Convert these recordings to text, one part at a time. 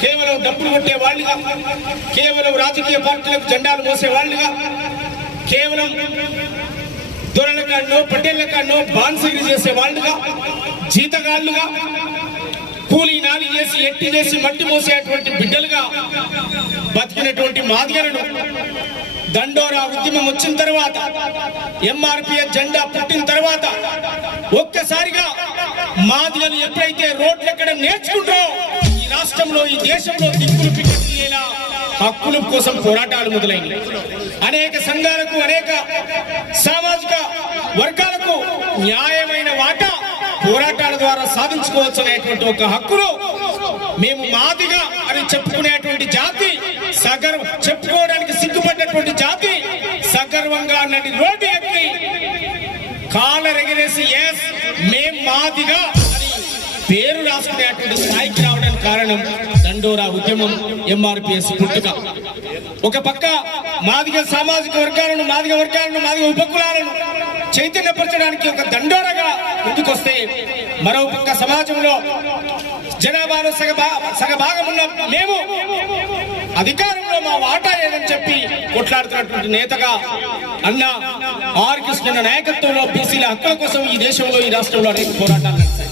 కేవలం డబ్బులు కొట్టే వాళ్ళుగా కేవలం రాజకీయ పార్టీలకు జెండాలు మోసే వాళ్ళుగా కేవలం దొరల కాడనో పటేళ్ళ కాడనో బాన్సీలు చేసే వాళ్ళుగా జీతగాళ్ళుగా కూలీ నాలి చేసి ఎట్టి చేసి మట్టి మోసేటువంటి బిడ్డలుగా బతికినటువంటి మాదిగలను దండోరా ఉద్యమం వచ్చిన తర్వాత ఎంఆర్పిఎస్ జెండా పుట్టిన తర్వాత ఒక్కసారిగా మాదిగలు ఎప్పుడైతే రోడ్లు ఎక్కడ నేర్చుకుంటారో రాష్ట్రంలో ఈ దేశంలో దిక్కులు పిక్కలేలా హక్కుల కోసం పోరాటాలు మొదలైనవి. అనేక సంఘాలకు అనేక సామాజిక వర్గాలకు న్యాయమైన వాటా పోరాటాల ద్వారా సాధించుకోవాల్సినటువంటి ఒక హక్కును మేము మాదిగా అని చెప్పుకునేటువంటి జాతి సగర్వ చెప్పుకోవడానికి సిగ్గుపడ్డటువంటి జాతి సగర్వంగా అన్నది రోడ్డు ఎక్కి కాలరెగరేసి ఎస్ మేం మాదిగా పేరు రాసుకునేటువంటి స్థాయికి రావడానికి కారణం దండోరా ఉద్యమం ఎంఆర్పిఎస్ పుట్టుక. ఒక పక్క మాదిగ సామాజిక వర్గాలను మాదిగ వర్గాలను మాదిగ ఉపకులాలను చైతన్యపరచడానికి ఒక దండోరగా ముందుకొస్తే మరో పక్క సమాజంలో జనాభాలో సగ భాగం ఉన్న మేము అధికారంలో మా వాటా ఏదని చెప్పి కొట్లాడుతున్నటువంటి నేతగా అన్న ఆర్ కృష్ణ నాయకత్వంలో బీసీల హక్కుల కోసం ఈ దేశంలో ఈ రాష్ట్రంలో అనేక పోరాటాలు నడిచాయి.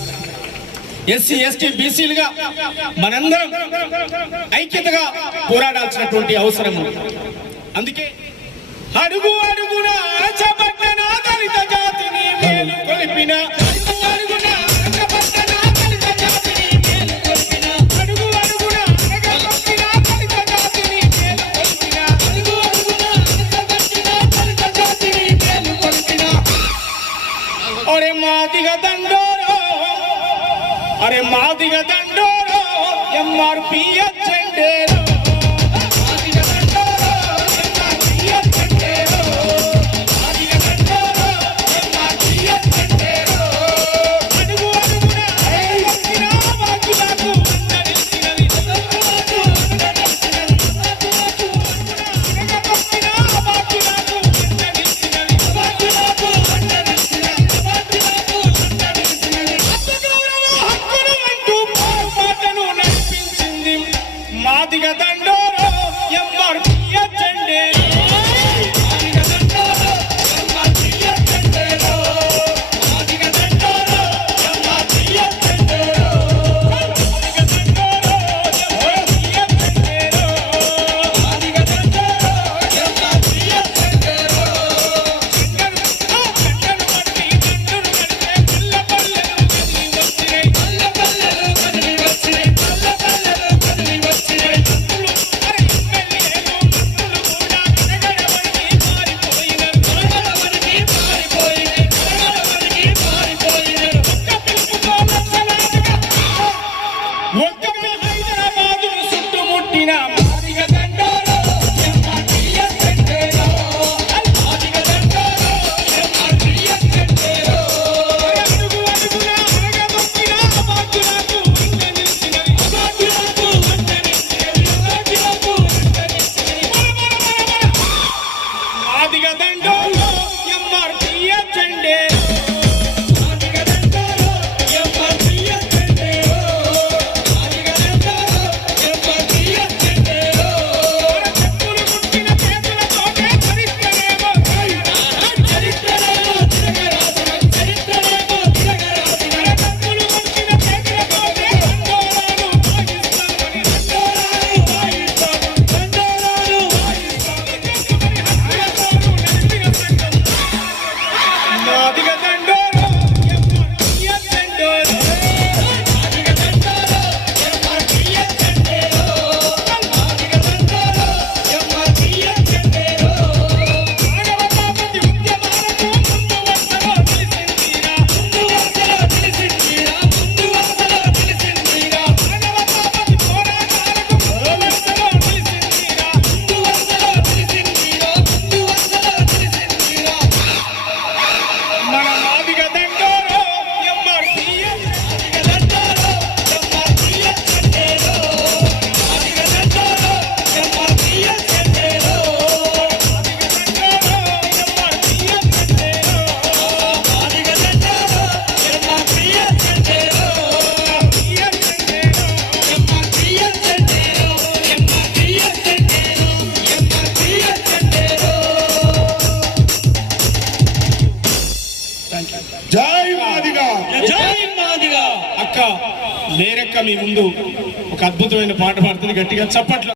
ఎస్సీ ఎస్టీ బీసీలుగా మనందరం ఐక్యతగా పోరాడాల్సినటువంటి అవసరం అందుకే అడుగు అడుగు అరే మాదిగ దండోరో ఎంఆర్పి జెండేరో up. అక్క మీ ముందు ఒక అద్భుతమైన పాట పాడుతుంది గట్టిగా చప్పట్లు